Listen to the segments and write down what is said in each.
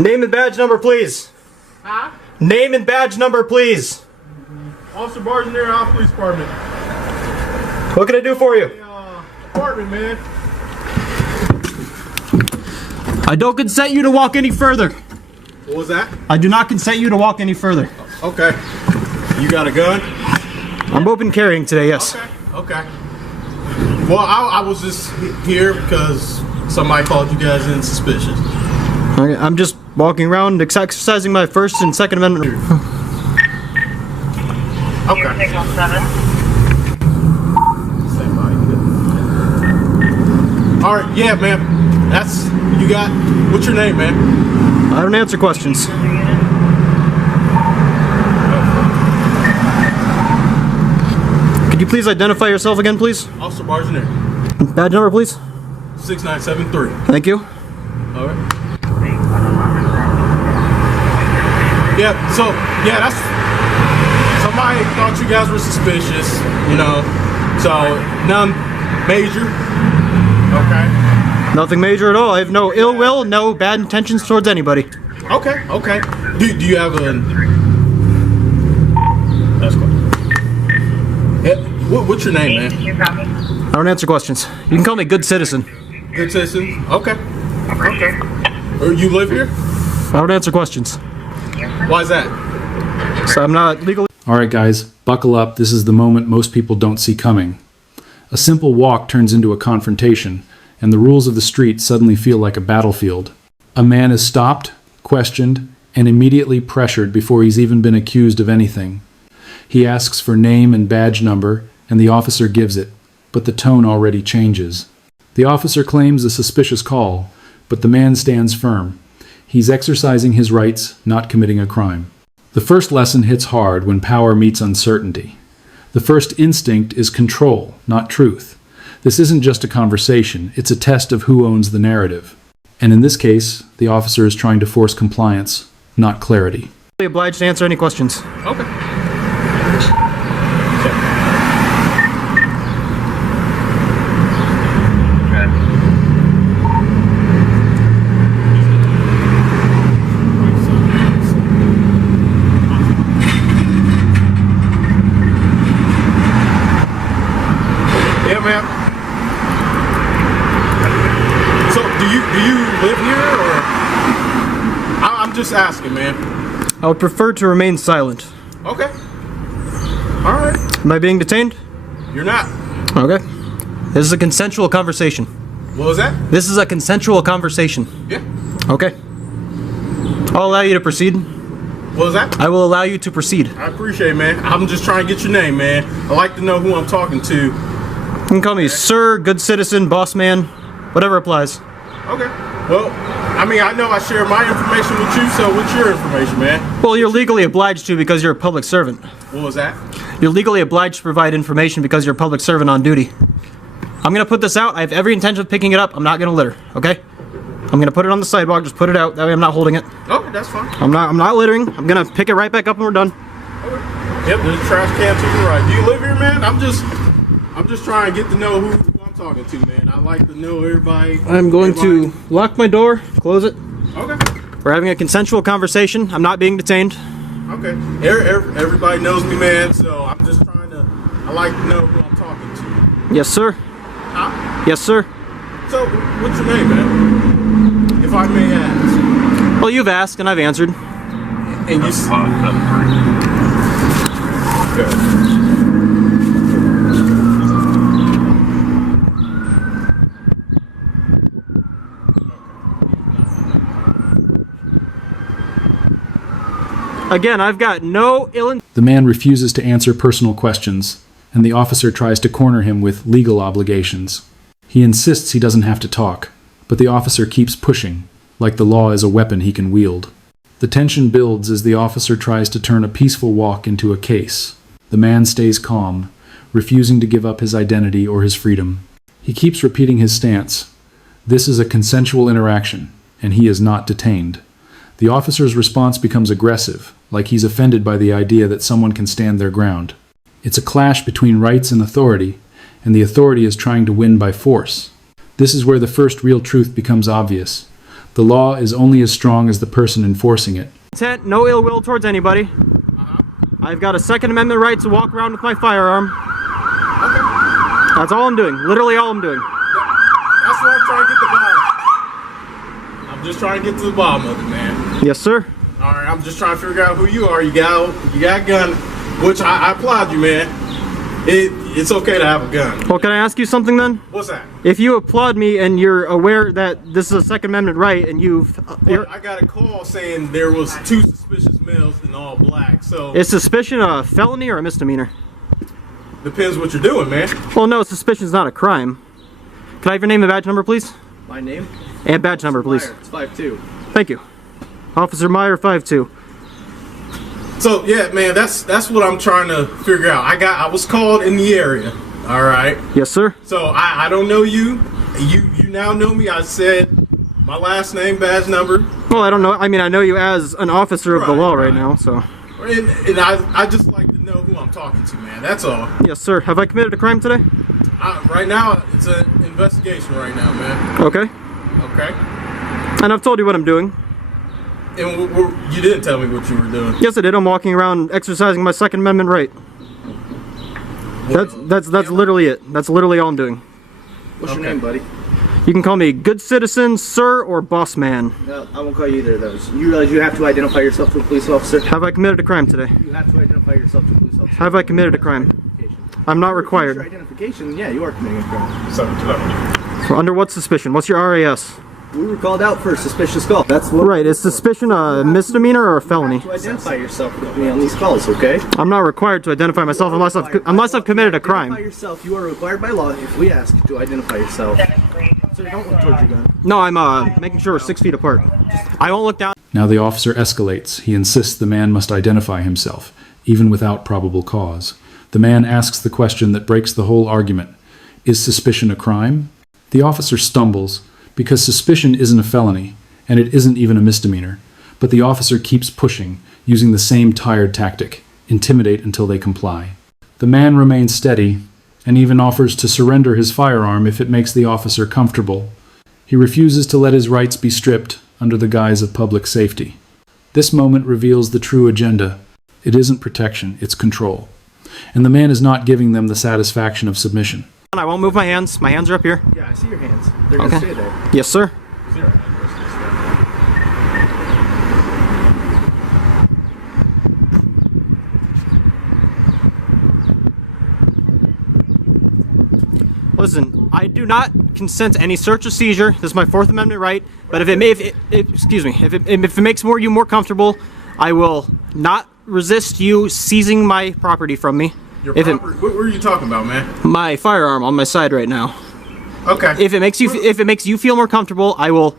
Name and badge number, please. Huh? Name and badge number, please. Officer Bargeneer, Off Police Department. What can I do for you? Department, man. I don't consent you to walk any further. What was that? I do not consent you to walk any further. Okay. You got a gun? I'm open carrying today, yes. Okay. Well, I was just here because somebody called you guys in suspicious. Okay, I'm just walking around exercising my First and Second Amendment. Okay. All right, yeah, man. That's you got. What's your name, man? I don't answer questions. Could you please identify yourself again, please? Officer Bargeneer. Badge number, please. 6973. Thank you. All right. Yeah. So yeah, that's somebody thought you guys were suspicious, you know. So none major. Okay. Nothing major at all. I have no ill will, no bad intentions towards anybody. Okay. Okay. Do you have a? That's cool. Yeah, what's your name, man? I don't answer questions. You can call me Good Citizen. Good citizen. Okay. Okay. You live here? I don't answer questions. Why is that? So I'm not legally. Alright guys, buckle up, this is the moment most people don't see coming. A simple walk turns into a confrontation, and the rules of the street suddenly feel like a battlefield. A man is stopped, questioned, and immediately pressured before he's even been accused of anything. He asks for name and badge number, and the officer gives it, but the tone already changes. The officer claims a suspicious call, but the man stands firm. He's exercising his rights, not committing a crime. The first lesson hits hard when power meets uncertainty. The first instinct is control, not truth. This isn't just a conversation, it's a test of who owns the narrative. And in this case, the officer is trying to force compliance, not clarity. Obliged to answer any questions. Okay. Yeah, man. So, do you live here, or? I'm just asking, man. I would prefer to remain silent. Okay. All right. Am I being detained? You're not. Okay. This is a consensual conversation. What was that? This is a consensual conversation. Yeah. Okay. I'll allow you to proceed. What was that? I will allow you to proceed. I appreciate it, man. I'm just trying to get your name, man. I like to know who I'm talking to. You can call me Sir, Good Citizen, Boss Man, whatever applies. Okay. Well, I mean, I know I share my information with you, so what's your information, man? Well, you're legally obliged to because you're a public servant. What was that? You're legally obliged to provide information because you're a public servant on duty. I'm gonna put this out. I have every intention of picking it up. I'm not gonna litter, okay? I'm gonna put it on the sidewalk, just put it out. That way I'm not holding it. Okay, that's fine. I'm not littering. I'm gonna pick it right back up when we're done. Okay. Yep, there's a trash can to the right. Do you live here, man? I'm just trying to get to know who I'm talking to, man. I like to know everybody. I'm going to lock my door, close it. Okay. We're having a consensual conversation. I'm not being detained. Okay. Everybody knows me, man, so I'm just trying to, I like to know who I'm talking to. Yes, sir. Huh? Yes, sir. So, what's your name, man? If I may ask. Well, you've asked and I've answered. And you Okay. Again, I've got no ill. The man refuses to answer personal questions, and the officer tries to corner him with legal obligations. He insists he doesn't have to talk, but the officer keeps pushing, like the law is a weapon he can wield. The tension builds as the officer tries to turn a peaceful walk into a case. The man stays calm, refusing to give up his identity or his freedom. He keeps repeating his stance. This is a consensual interaction, and he is not detained. The officer's response becomes aggressive, like he's offended by the idea that someone can stand their ground. It's a clash between rights and authority, and the authority is trying to win by force. This is where the first real truth becomes obvious. The law is only as strong as the person enforcing it. Intent, no ill will towards anybody. I've got a Second Amendment right to walk around with my firearm. Okay. That's all I'm doing. Literally all I'm doing. That's what I'm trying to get to the bottom. I'm just trying to get to the bottom of it, man. Yes, sir. All right, I'm just trying to figure out who you are. You got a gun, which I applaud you, man. It's okay to have a gun. Well, can I ask you something then? What's that? If you applaud me and you're aware that this is a Second Amendment right and Well, I got a call saying there was 2 suspicious males in all black, so is suspicion a felony or a misdemeanor? depends what you're doing, man. Well, no, suspicion is not a crime. Can I have your name and badge number, please? My name? And badge number, please. It's 5'2". Thank you. Officer Meyer, 5'2". So yeah, man, that's what I'm trying to figure out. I was called in the area. All right. Yes, sir. So I don't know you. You now know me. I said my last name, badge number. Well, I don't know. I mean, I know you as an officer of the law right now, so. And I just like to know who I'm talking to, man. That's all. Yes, sir. Have I committed a crime today? Right now, it's an investigation right now, man. Okay. Okay. And I've told you what I'm doing. And you didn't tell me what you were doing. Yes, I did. I'm walking around exercising my Second Amendment right. That's literally it. That's literally all I'm doing. What's your name, buddy? You can call me good citizen, sir, or boss man. No, I won't call you either of those. You realize you have to identify yourself to a police officer? Have I committed a crime today? You have to identify yourself to a police officer. Have I committed a crime? I'm not For required. identification, yeah, you are committing a crime. So, Under what suspicion? What's your RAS? We were called out for a suspicious call. That's what. Right, is suspicion a misdemeanor or a felony? To identify yourself with me on these calls, okay? I'm not required to identify myself unless I've committed a crime. Identify yourself. You are required by law if we ask to identify yourself. So don't look towards your gun. No, I'm making sure we're 6 feet apart. I won't look down. Now the officer escalates. He insists the man must identify himself, even without probable cause. The man asks the question that breaks the whole argument. Is suspicion a crime? The officer stumbles, because suspicion isn't a felony, and it isn't even a misdemeanor. But the officer keeps pushing, using the same tired tactic: intimidate until they comply. The man remains steady, and even offers to surrender his firearm if it makes the officer comfortable. He refuses to let his rights be stripped under the guise of public safety. This moment reveals the true agenda. It isn't protection, it's control. And the man is not giving them the satisfaction of submission. I won't move my hands. My hands are up here. Yeah, I see your hands. They're gonna stay there. Yes, sir. Listen, I do not consent to any search or seizure. This is my Fourth Amendment right. But if it makes you more comfortable, I will not resist you seizing my property from me. your property. What were you talking about, man? My firearm on my side right now. Okay. If it makes you feel more comfortable, I'm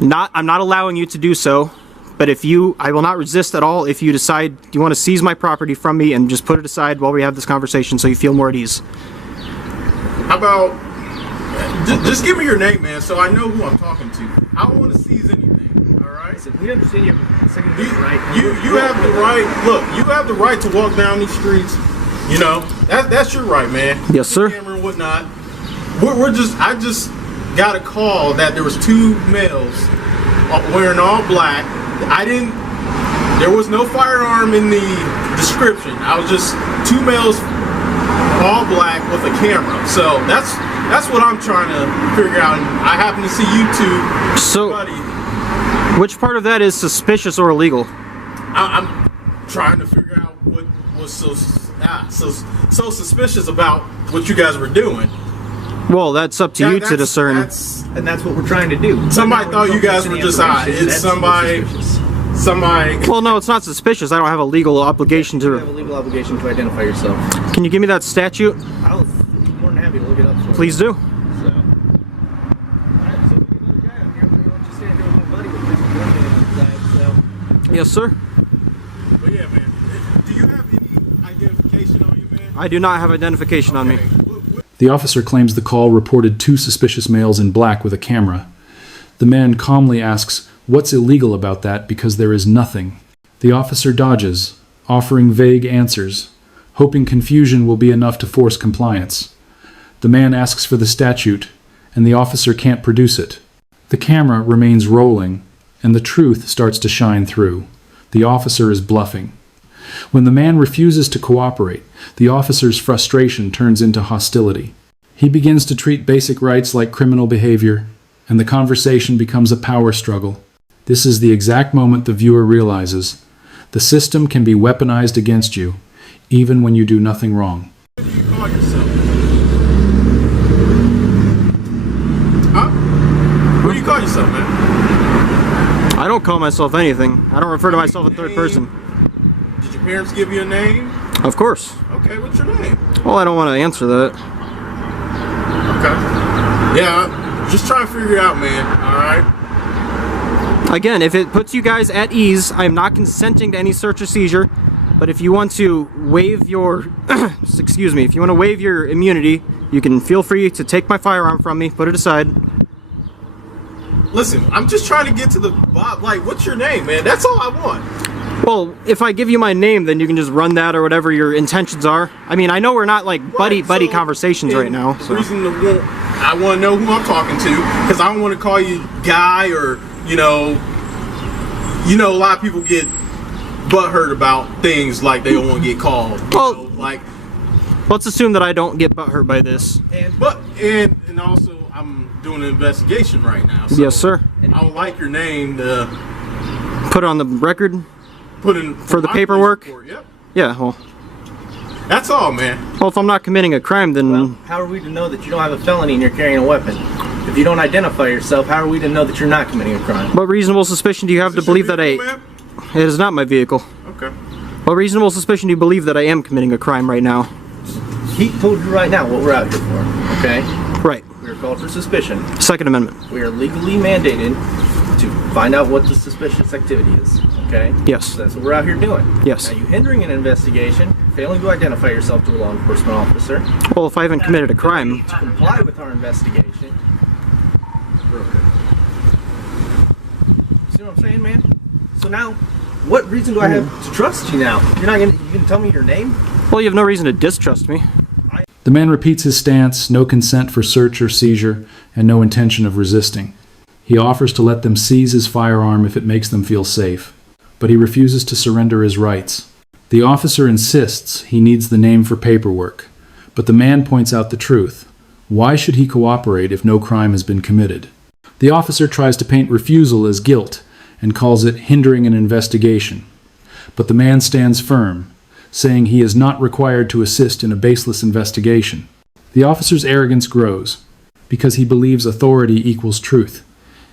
not allowing you to do so. But I will not resist at all if you decide you want to seize my property from me and just put it aside while we have this conversation so you feel more at ease. How about just give me your name, man, so I know who I'm talking to. I don't want to seize anything. All right. Listen, we understand you have a Second Amendment right. You have the right. Look, you have the right to walk down these streets. You know that's your right, man. Yes, sir. Camera and whatnot. I just got a call that there was 2 males wearing all black. There was no firearm in the description. I was just 2 males, all black with a camera. So that's what I'm trying to figure out. And I happen to see you 2. So, buddy, which part of that is suspicious or illegal? I'm trying to figure out what was so suspicious about what you guys were doing. Well, that's up to you to discern. And that's what we're trying to do. Somebody thought you guys were just it's somebody. Well, no, it's not suspicious. I don't have a legal obligation You have to. a legal obligation to identify yourself. Can you give me that statute? I'll be more than happy to look it up for you. Please do. So, alright, so we got another guy up here. I'm gonna let you stand here with my buddy with this one so. Yes, sir. But yeah, man. Do you have any identification on you, man? I do not have identification on me. The officer claims the call reported 2 suspicious males in black with a camera. The man calmly asks, "What's illegal about that?" because there is nothing. The officer dodges, offering vague answers, hoping confusion will be enough to force compliance. The man asks for the statute, and the officer can't produce it. The camera remains rolling, and the truth starts to shine through. The officer is bluffing. When the man refuses to cooperate, the officer's frustration turns into hostility. He begins to treat basic rights like criminal behavior, and the conversation becomes a power struggle. This is the exact moment the viewer realizes the system can be weaponized against you, even when you do nothing wrong. What do you call yourself? Huh? What do you call yourself, man? I don't call myself anything. I don't refer to myself in third person. Did your parents give you a name? Of course. Okay, what's your name? Well, I don't want to answer that. Okay. Yeah, just try to figure it out, man. All right? Again, if it puts you guys at ease, I am not consenting to any search or seizure. But if you want to waive your, excuse me, if you want to waive your immunity, you can feel free to take my firearm from me, put it aside. Listen, I'm just trying to get to the bottom. Like, what's your name, man? That's all I want. Well, if I give you my name, then you can just run that or whatever your intentions are. I mean, I know we're not like buddy So, conversations right now. The So. reason I want to know who I'm talking to, because I don't want to call you guy or, you know, a lot of people get butthurt about things like they don't want to get called. You Well- know, like, Let's assume that I don't get butthurt by this. and also I'm doing an investigation right now. So Yes, sir. I would like your name to Put it on the record. put in For the my paperwork? police report. Yep. Yeah, well, That's all, man. if I'm not committing a crime, then Well, how are we to know that you don't have a felony and you're carrying a weapon? If you don't identify yourself, how are we to know that you're not committing a crime? what reasonable suspicion do you have to Is this your believe that vehicle, I... man? It is not my vehicle. Okay. What reasonable suspicion do you believe that I am committing a crime right now? He told you right now what we're out here for, okay? Right. We're called for suspicion. Second Amendment. We are legally mandated to find out what the suspicious activity is, okay? Yes. So that's what we're out here doing. Yes. Now, you hindering an investigation, failing to identify yourself to a law enforcement officer, Well, if I haven't committed a crime... to comply with our investigation. We're okay. See what I'm saying, man? So now, what reason do I have to trust you now? You're not gonna, you can tell me your name? Well, you have no reason to distrust me. The man repeats his stance, no consent for search or seizure, and no intention of resisting. He offers to let them seize his firearm if it makes them feel safe, but he refuses to surrender his rights. The officer insists he needs the name for paperwork, but the man points out the truth. Why should he cooperate if no crime has been committed? The officer tries to paint refusal as guilt and calls it hindering an investigation, but the man stands firm, saying he is not required to assist in a baseless investigation. The officer's arrogance grows because he believes authority equals truth,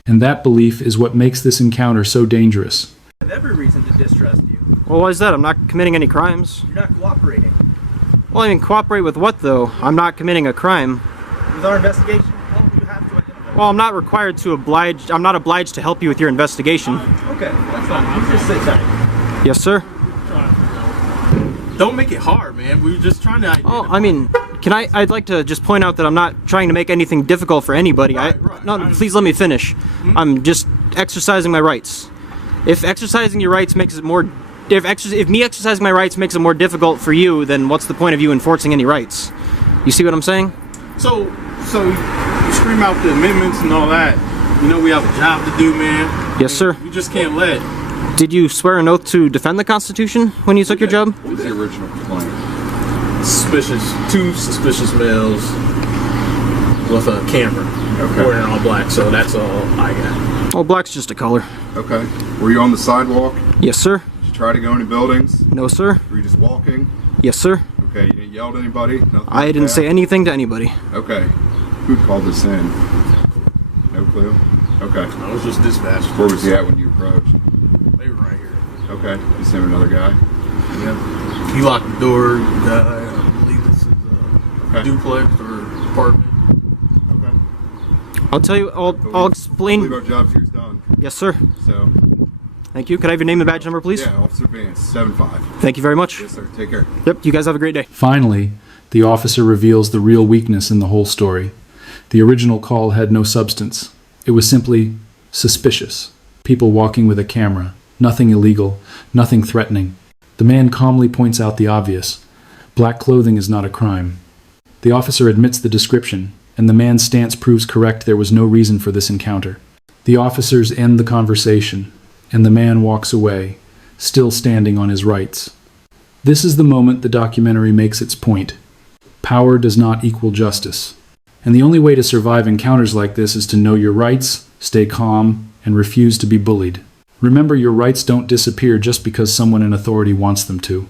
and that belief is what makes this encounter so dangerous. I have every reason to distrust you. Well, why is that? I'm not committing any crimes. You're not cooperating Well, I mean, cooperate with what, though? I'm not committing a crime. with our investigation. Well, you have to identify. Well, I'm not required to oblige... I'm not obliged to help you with your investigation. Okay, that's fine. You just sit tight. Yes, sir? Don't make it hard, man. We were just trying to. Oh, I mean, I'd like to just point out that I'm not trying to make anything difficult for anybody. Right. No, please let me finish. I'm just exercising my rights. If exercising your rights makes it more... If me exercising my rights makes it more difficult for you, then what's the point of you enforcing any rights? You see what I'm saying? So you scream out the amendments and all that. You know we have a job to do, man. Yes, sir. We just can't let. Did you swear an oth to defend the Constitution when you took your job? What was the original complaint? Two suspicious males with a camera. Okay. Wearing all black, so that's all I got. Oh, black's just a color. Okay. Were you on the sidewalk? Yes, sir. Did you try to go into buildings? No, sir. Were you just walking? Yes, sir. Okay. You didn't yell at anybody? Nothing I like didn't that? say anything to anybody. Okay. Who called this in? No clue? Okay. I was just dispatched. Where was he at when you approached? They were right here. Okay. You sent another guy? Yeah. He locked the door. I believe this is a Okay. duplex or apartment. Okay. I'll tell you, I'll I believe explain. our job here's done. Yes, sir. So, Thank you. Could I have your name and badge number, please? yeah, Officer Vance, 7-5. Thank you very much. Yes, sir. Take care. Yep, you guys have a great day. Finally, the officer reveals the real weakness in the whole story. The original call had no substance. It was simply suspicious. People walking with a camera. Nothing illegal. Nothing threatening. The man calmly points out the obvious. Black clothing is not a crime. The officer admits the description, and the man's stance proves correct. There was no reason for this encounter. The officers end the conversation, and the man walks away, still standing on his rights. This is the moment the documentary makes its point. Power does not equal justice. And the only way to survive encounters like this is to know your rights, stay calm, and refuse to be bullied. Remember, your rights don't disappear just because someone in authority wants them to.